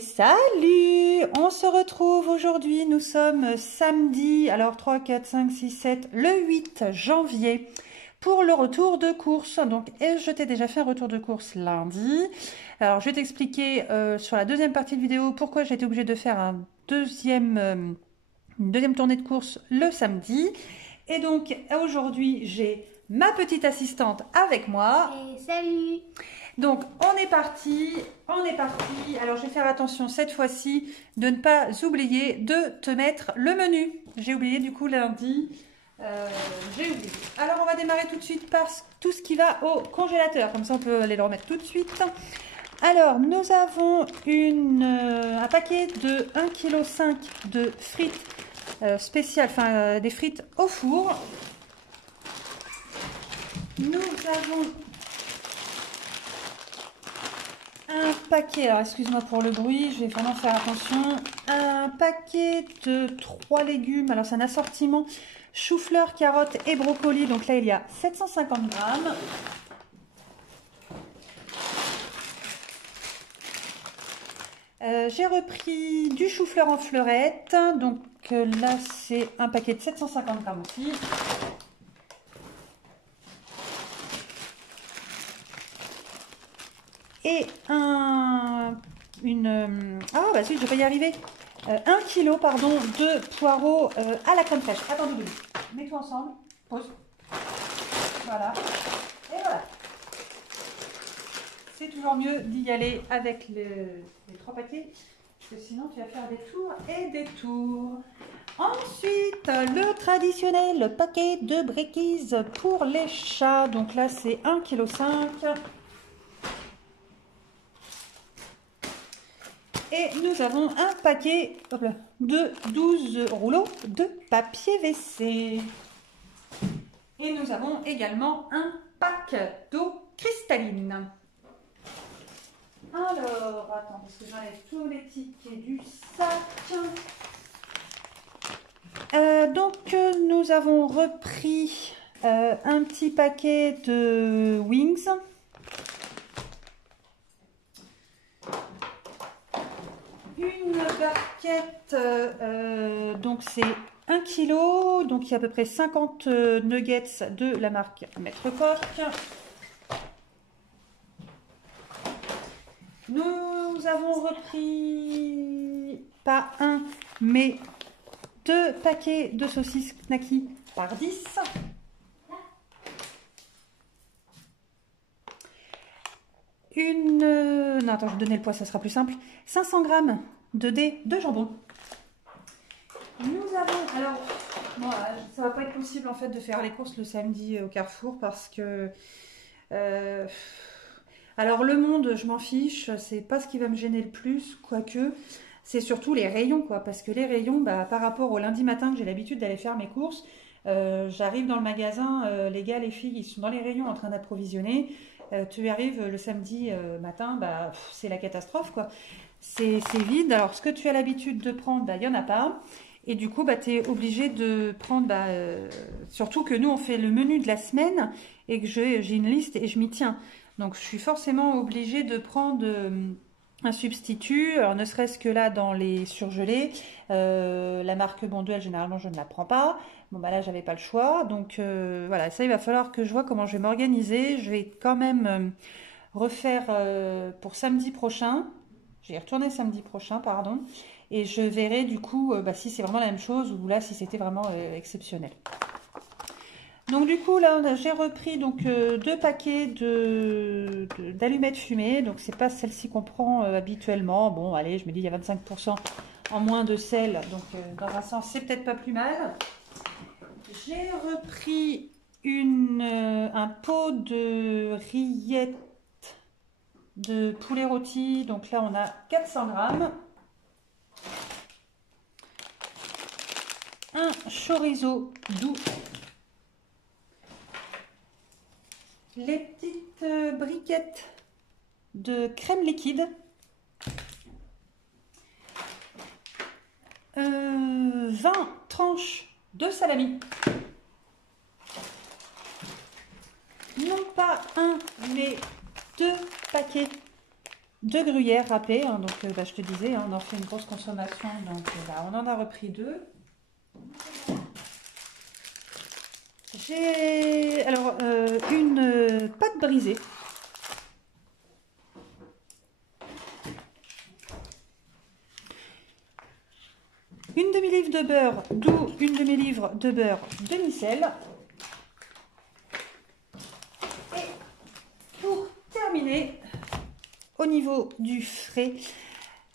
Salut! On se retrouve aujourd'hui, nous sommes samedi, alors 3, 4, 5, 6, 7, le 8 janvier pour le retour de course. Donc, et je t'ai déjà fait un retour de course lundi. Alors, je vais t'expliquer sur la deuxième partie de vidéo pourquoi j'ai été obligée de faire une deuxième tournée de course le samedi. Et donc, aujourd'hui, j'ai ma petite assistante avec moi. Et salut! Donc, on est parti. Alors, je vais faire attention cette fois-ci de ne pas oublier de te mettre le menu. J'ai oublié du coup lundi. J'ai oublié. Alors, on va démarrer tout de suite par tout ce qui va au congélateur. Comme ça, on peut aller le remettre tout de suite. Alors, nous avons un paquet de 1,5 kg de frites spéciales, enfin des frites au four. Nous avons un paquet, alors excuse-moi pour le bruit, je vais vraiment faire attention. Un paquet de 3 légumes, alors c'est un assortiment chou-fleur, carottes et brocolis. Donc là, il y a 750 grammes. J'ai repris du chou-fleur en fleurette. Donc là, c'est un paquet de 750 grammes aussi. Et ah bah si, je vais pas y arriver. 1 kg, pardon, de poireaux à la crème fraîche. Attends, Doudou, mets-toi ensemble. Pause. Voilà. Et voilà. C'est toujours mieux d'y aller avec les 3 paquets. Parce que sinon, tu vas faire des tours et des tours. Ensuite, le traditionnel paquet de brekies pour les chats. Donc là, c'est 1,5 kg. Et nous avons un paquet de 12 rouleaux de papier WC. Et nous avons également un pack d'eau cristalline. Alors, attends, parce que j'enlève tous les tickets du sac. Donc, nous avons repris un petit paquet de Wings. Une barquette, donc c'est 1 kg, donc il y a à peu près 50 nuggets de la marque Maître Coq. Nous avons repris, pas un, mais 2 paquets de saucisses Knacky par 10. Non, attends, je vais donner le poids, ça sera plus simple. 500 grammes de dés de jambon. Nous avons, alors, bon, ça va pas être possible en fait de faire les courses le samedi au Carrefour parce que, alors le monde, je m'en fiche, c'est pas ce qui va me gêner le plus, quoique, c'est surtout les rayons, quoi, parce que les rayons, bah, par rapport au lundi matin que j'ai l'habitude d'aller faire mes courses, j'arrive dans le magasin, les gars, les filles, ils sont dans les rayons en train d'approvisionner. Tu arrives le samedi matin, bah, c'est la catastrophe, quoi. C'est vide. Alors, ce que tu as l'habitude de prendre, bah, il n'y en a pas. Et du coup, bah, tu es obligé de prendre, bah, surtout que nous, on fait le menu de la semaine et que j'ai une liste et je m'y tiens. Donc, je suis forcément obligée de prendre un substitut, alors ne serait-ce que là dans les surgelés, la marque Bonduelle, généralement je ne la prends pas. Bon bah là j'avais pas le choix, donc voilà, ça il va falloir que je vois comment je vais m'organiser. Je vais quand même refaire pour samedi prochain, je vais y retourner samedi prochain, pardon, et je verrai du coup bah, si c'est vraiment la même chose ou là si c'était vraiment exceptionnel. Donc du coup là j'ai repris donc 2 paquets d'allumettes fumées. Donc c'est pas celle-ci qu'on prend habituellement. Bon allez, je me dis il y a 25% en moins de sel. Donc dans un sens c'est peut-être pas plus mal. J'ai repris un pot de rillettes de poulet rôti. Donc là on a 400 grammes. Un chorizo doux. Les petites briquettes de crème liquide. 20 tranches de salami. Non pas un, mais 2 paquets 2 gruyères râpées, hein, donc bah, je te disais, hein, on en fait une grosse consommation, donc bah, on en a repris 2. J'ai alors une pâte brisée. Une demi-livre de beurre, d'où une demi-livre de beurre demi-sel. Et pour terminer, au niveau du frais,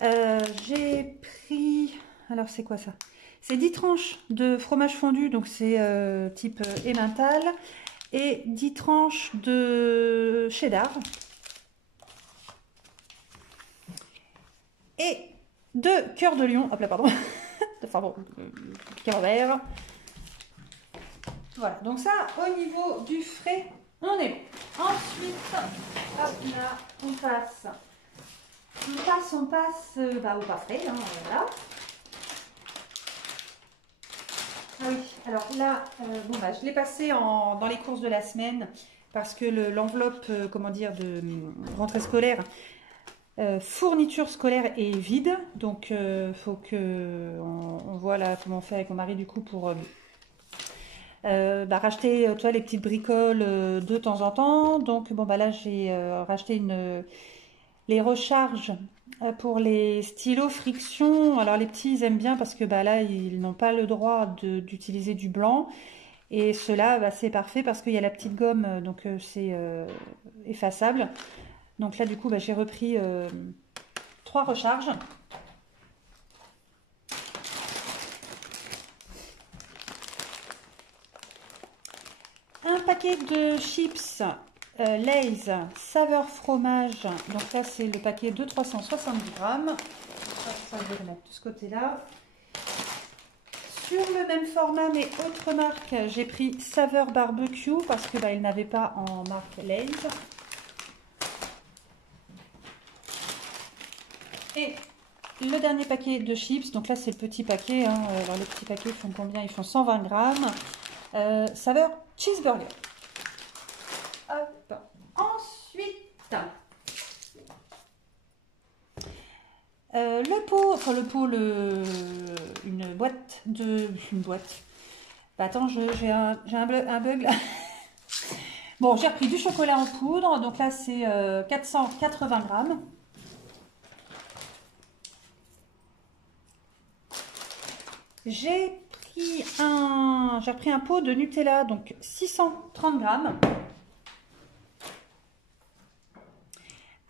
j'ai pris... Alors c'est quoi ça? C'est 10 tranches de fromage fondu, donc c'est type Emmental, et 10 tranches de cheddar. Et 2 cœurs de lion, hop là, pardon, enfin bon, camembert. Voilà, donc ça, au niveau du frais, on est bon. Ensuite, hop là, on passe bah, au pas frais, hein, voilà. Ah oui, alors là, bon, bah, je l'ai passé dans les courses de la semaine parce que l'enveloppe, comment dire, de rentrée scolaire, fourniture scolaire est vide. Donc, faut que on voit là comment on fait avec mon mari du coup pour bah, racheter toi, les petites bricoles de temps en temps. Donc, bon, bah là, j'ai racheté les recharges pour les stylos friction. Alors les petits ils aiment bien parce que bah, là ils n'ont pas le droit d'utiliser du blanc, et cela bah, c'est parfait parce qu'il y a la petite gomme, donc c'est effaçable. Donc là du coup bah, j'ai repris 3 recharges. Un paquet de chips Lay's saveur fromage, donc là c'est le paquet de 370 grammes. Ça, je vais le mettre de ce côté-là. Sur le même format mais autre marque, j'ai pris saveur barbecue parce que bah, il n'avait pas en marque Lay's. Et le dernier paquet de chips, donc là c'est le petit paquet, hein. Alors les petits paquets font combien? Ils font 120 grammes. Saveur cheeseburger. Hop. Ensuite, le pot, enfin le pot, une boîte. Bah, attends, j'ai un bug là. Bon, j'ai repris du chocolat en poudre, donc là c'est 480 grammes. J'ai repris un pot de Nutella, donc 630 grammes.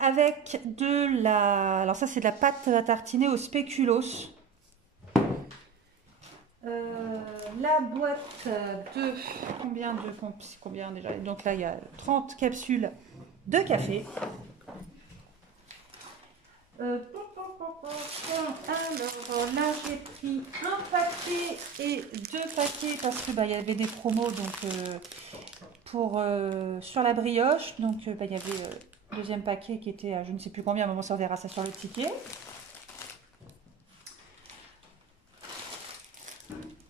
Avec alors ça c'est de la pâte à tartiner au spéculoos. La boîte de combien déjà? Donc là il y a 30 capsules de café. Alors là j'ai pris un paquet et 2 paquets parce que bah, il y avait des promos donc sur la brioche. Donc bah, il y avait deuxième paquet qui était à je ne sais plus combien, à un moment ça, on verra ça sur le ticket.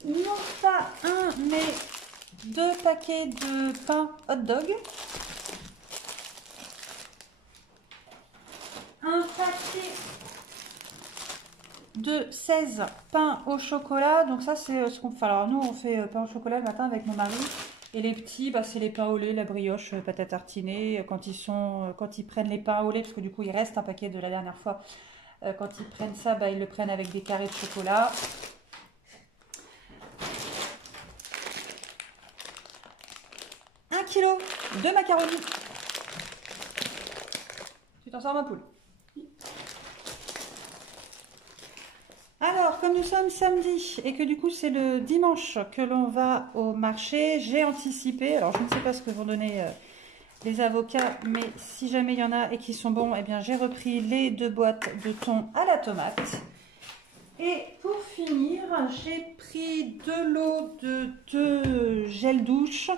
Non pas un, mais 2 paquets de pain hot dog. Un paquet de 16 pains au chocolat. Donc ça c'est ce qu'on fait. Alors nous on fait pain au chocolat le matin avec mon mari. Et les petits, bah, c'est les pains au lait, la brioche, pâte à tartiner. Quand ils prennent les pains au lait, parce que du coup il reste un paquet de la dernière fois. Quand ils prennent ça, bah, ils le prennent avec des carrés de chocolat. Un kilo de macaroni. Tu t'en sors ma poule. Alors, comme nous sommes samedi et que du coup c'est le dimanche que l'on va au marché, j'ai anticipé, alors je ne sais pas ce que vont donner les avocats, mais si jamais il y en a et qui sont bons, eh bien j'ai repris les 2 boîtes de thon à la tomate. Et pour finir, j'ai pris de l'eau de gel douche.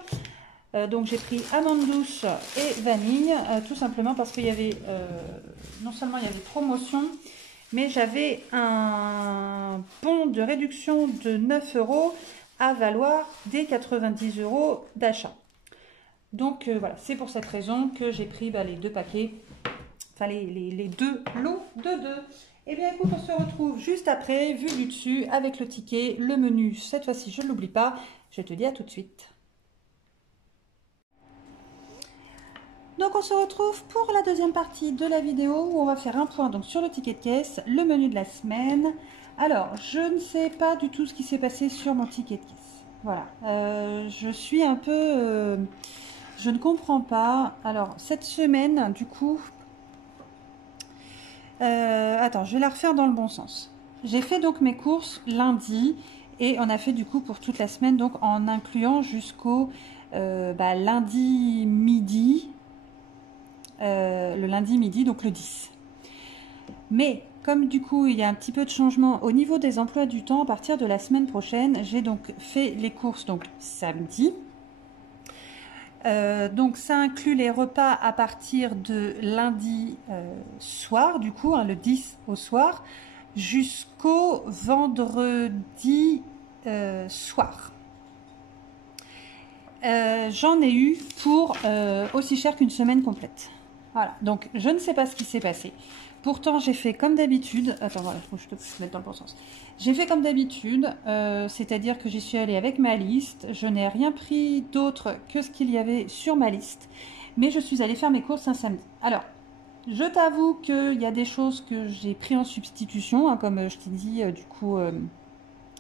Donc j'ai pris amande douce et vanille, tout simplement parce qu'il y avait, non seulement il y avait promotion, mais j'avais un bon de réduction de 9 € à valoir des 90 € d'achat. Donc voilà, c'est pour cette raison que j'ai pris les 2 paquets enfin les deux lots de deux. Eh bien écoute, on se retrouve juste après, vue du dessus, avec le ticket, le menu. Cette fois-ci, je ne l'oublie pas. Je te dis à tout de suite. Donc on se retrouve pour la deuxième partie de la vidéo où on va faire un point donc sur le ticket de caisse, le menu de la semaine. Alors, je ne sais pas du tout ce qui s'est passé sur mon ticket de caisse. Voilà, je suis un peu... je ne comprends pas. Alors, cette semaine, du coup... attends, je vais la refaire dans le bon sens. J'ai fait donc mes courses lundi et on a fait du coup pour toute la semaine, donc en incluant jusqu'au lundi midi, le lundi midi, donc le 10. Mais comme du coup il y a un petit peu de changement au niveau des emplois du temps, à partir de la semaine prochaine, j'ai donc fait les courses donc samedi. Donc ça inclut les repas à partir de lundi soir, du coup, hein, le 10 au soir, jusqu'au vendredi soir. J'en ai eu pour aussi cher qu'une semaine complète. Voilà, donc je ne sais pas ce qui s'est passé. Pourtant, j'ai fait comme d'habitude. Attends, voilà, faut que je te mette dans le bon sens. J'ai fait comme d'habitude, c'est-à-dire que j'y suis allée avec ma liste. Je n'ai rien pris d'autre que ce qu'il y avait sur ma liste. Mais je suis allée faire mes courses un samedi. Alors, je t'avoue qu'il y a des choses que j'ai pris en substitution, hein, comme je t'ai dit du coup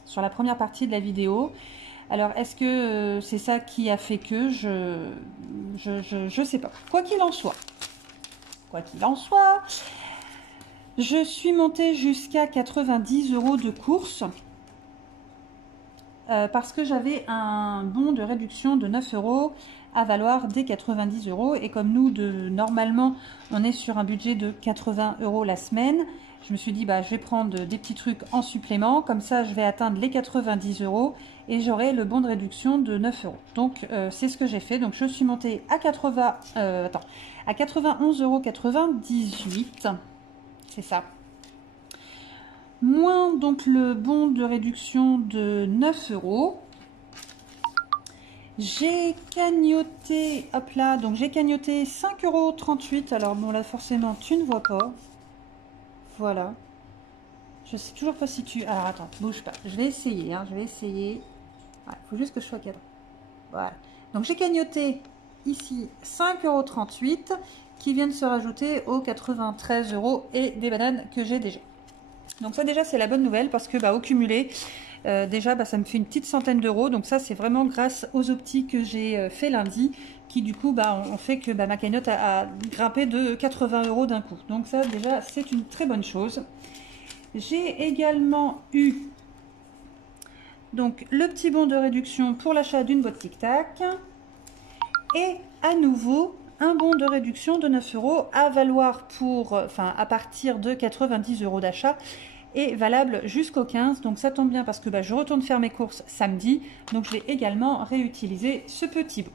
sur la première partie de la vidéo. Alors, est-ce que c'est ça qui a fait que je sais pas. Quoi qu'il en soit, je suis montée jusqu'à 90 € de course parce que j'avais un bon de réduction de 9 € à valoir dès 90 €. Et comme nous, normalement, on est sur un budget de 80 € la semaine, je me suis dit, bah, je vais prendre des petits trucs en supplément. Comme ça, je vais atteindre les 90 € et j'aurai le bon de réduction de 9 €. Donc, c'est ce que j'ai fait. Donc, je suis montée à 91,98 €. C'est ça. Moins donc le bon de réduction de 9 €. J'ai cagnoté, hop là, donc j'ai cagnoté 5,38 €. Alors bon, là forcément tu ne vois pas. Voilà. Je sais toujours pas si tu... Alors attends, bouge pas. Je vais essayer, hein, je vais essayer. Il faut juste que je sois cadré. Voilà. Donc j'ai cagnoté ici 5,38 € qui viennent se rajouter aux 93 € et des bananes que j'ai déjà. Donc ça déjà c'est la bonne nouvelle parce que au cumulé déjà ça me fait une petite centaine d'euros. Donc ça c'est vraiment grâce aux optis que j'ai fait lundi qui du coup ont fait que ma cagnotte a grimpé de 80 € d'un coup. Donc ça déjà c'est une très bonne chose. J'ai également eu donc le petit bon de réduction pour l'achat d'une boîte Tic Tac et à nouveau un bon de réduction de 9 € à valoir à partir de 90 € d'achat et valable jusqu'au 15. Donc ça tombe bien parce que je retourne faire mes courses samedi. Donc je vais également réutiliser ce petit bon.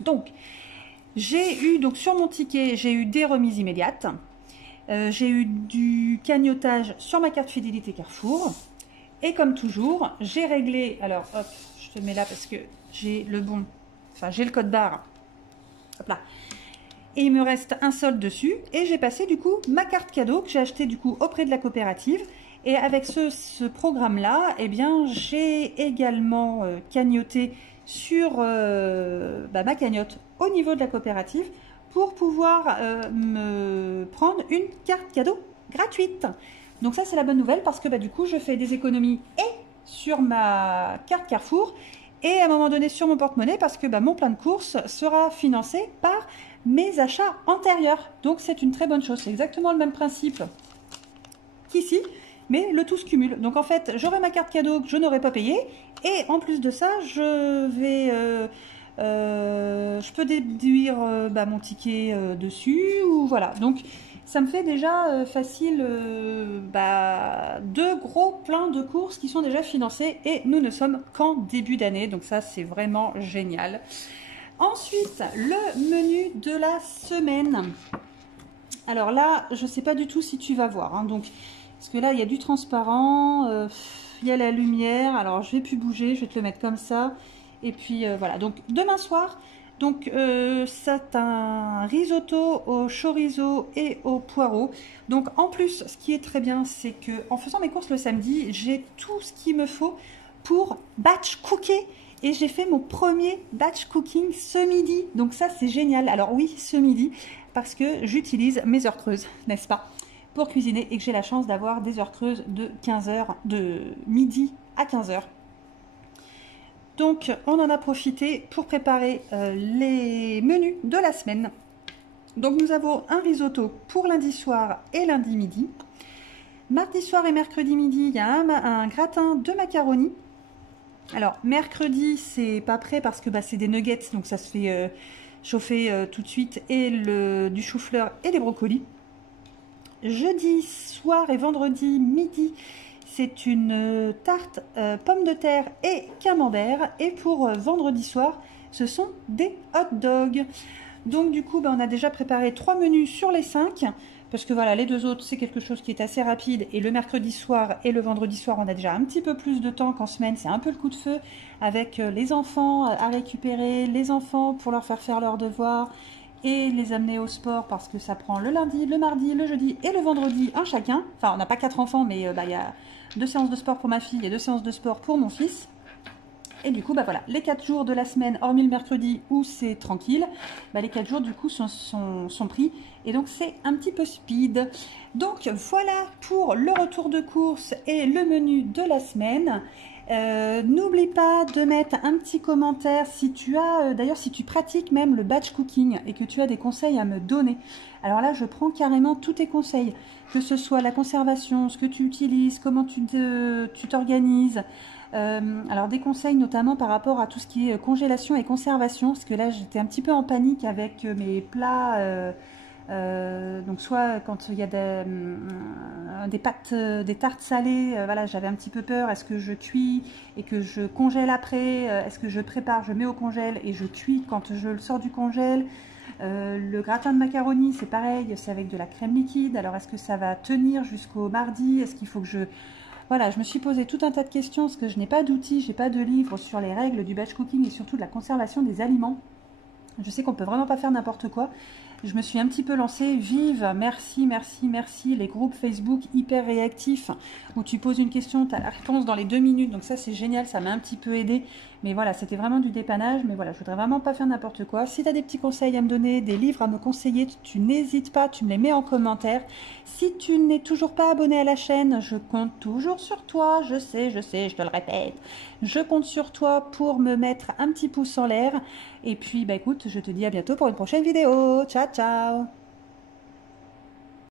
Donc j'ai eu sur mon ticket, j'ai eu des remises immédiates. J'ai eu du cagnotage sur ma carte fidélité Carrefour. Et comme toujours, j'ai réglé... Alors hop, je te mets là parce que j'ai le bon... Enfin j'ai le code barre. Hop là. Et il me reste un solde dessus. Et j'ai passé du coup ma carte cadeau que j'ai acheté du coup auprès de la coopérative. Et avec ce programme-là, eh bien, j'ai également cagnoté sur ma cagnotte au niveau de la coopérative pour pouvoir me prendre une carte cadeau gratuite. Donc ça, c'est la bonne nouvelle parce que du coup, je fais des économies et sur ma carte Carrefour et à un moment donné sur mon porte-monnaie parce que mon plein de courses sera financé par mes achats antérieurs. Donc c'est une très bonne chose. C'est exactement le même principe qu'ici, mais le tout se cumule. Donc en fait, j'aurai ma carte cadeau que je n'aurai pas payée et en plus de ça, je peux déduire mon ticket dessus ou voilà. Donc ça me fait déjà facile 2 gros pleins de courses qui sont déjà financés et nous ne sommes qu'en début d'année. Donc ça, c'est vraiment génial. Ensuite, le menu de la semaine. Alors là, je ne sais pas du tout si tu vas voir. Hein, donc, parce que là, il y a du transparent, il y a la lumière. Alors, je ne vais plus bouger, je vais te le mettre comme ça. Et puis, voilà. Donc, demain soir, Donc c'est un risotto au chorizo et au poireau. Donc en plus, ce qui est très bien, c'est que en faisant mes courses le samedi, j'ai tout ce qu'il me faut pour batch cooker. Et j'ai fait mon premier batch cooking ce midi. Donc ça, c'est génial. Alors oui, ce midi, parce que j'utilise mes heures creuses, n'est-ce pas, pour cuisiner, et que j'ai la chance d'avoir des heures creuses de 15 heures, de midi à 15 heures. Donc, on en a profité pour préparer les menus de la semaine. Donc, nous avons un risotto pour lundi soir et lundi midi. Mardi soir et mercredi midi, il y a un gratin de macaroni. Alors, mercredi, c'est pas prêt parce que c'est des nuggets, donc ça se fait chauffer tout de suite, et du chou-fleur et des brocolis. Jeudi soir et vendredi midi, c'est une tarte pommes de terre et camembert. Et pour vendredi soir, ce sont des hot dogs. Donc du coup, on a déjà préparé 3 menus sur les 5. Parce que voilà, les 2 autres, c'est quelque chose qui est assez rapide. Et le mercredi soir et le vendredi soir, on a déjà un petit peu plus de temps qu'en semaine. C'est un peu le coup de feu avec les enfants à récupérer, les enfants pour leur faire leurs devoirs et les amener au sport, parce que ça prend le lundi, le mardi, le jeudi et le vendredi un chacun. Enfin, on n'a pas 4 enfants, mais il y a 2 séances de sport pour ma fille et 2 séances de sport pour mon fils. Et du coup, voilà, les 4 jours de la semaine, hormis le mercredi où c'est tranquille, les 4 jours du coup sont pris. Et donc c'est un petit peu speed. Donc voilà pour le retour de course et le menu de la semaine. N'oublie pas de mettre un petit commentaire si tu as, d'ailleurs si tu pratiques même le batch cooking et que tu as des conseils à me donner. Alors là, je prends carrément tous tes conseils, que ce soit la conservation, ce que tu utilises, comment tu t'organises. Alors des conseils notamment par rapport à tout ce qui est congélation et conservation, parce que là j'étais un petit peu en panique avec mes plats. Donc soit quand il y a des pâtes, des tartes salées, voilà, j'avais un petit peu peur. Est-ce que je cuis et que je congèle après? Est-ce que je prépare, je mets au congèle et je cuis quand je le sors du congèle? Le gratin de macaroni, c'est pareil, c'est avec de la crème liquide. Alors est-ce que ça va tenir jusqu'au mardi? Est-ce qu'il faut que je... Voilà, je me suis posé tout un tas de questions parce que je n'ai pas d'outils, je n'ai pas de livre sur les règles du batch cooking et surtout de la conservation des aliments. Je sais qu'on ne peut vraiment pas faire n'importe quoi. Je me suis un petit peu lancée. Vive, merci, merci, merci. Les groupes Facebook hyper réactifs où tu poses une question, tu as la réponse dans les 2 minutes. Donc ça, c'est génial, ça m'a un petit peu aidé. Mais voilà, c'était vraiment du dépannage. Mais voilà, je voudrais vraiment pas faire n'importe quoi. Si tu as des petits conseils à me donner, des livres à me conseiller, tu n'hésites pas, tu me les mets en commentaire. Si tu n'es toujours pas abonné à la chaîne, je compte toujours sur toi. Je sais, je te le répète. Je compte sur toi pour me mettre un petit pouce en l'air. Et puis, écoute, je te dis à bientôt pour une prochaine vidéo. Ciao, ciao!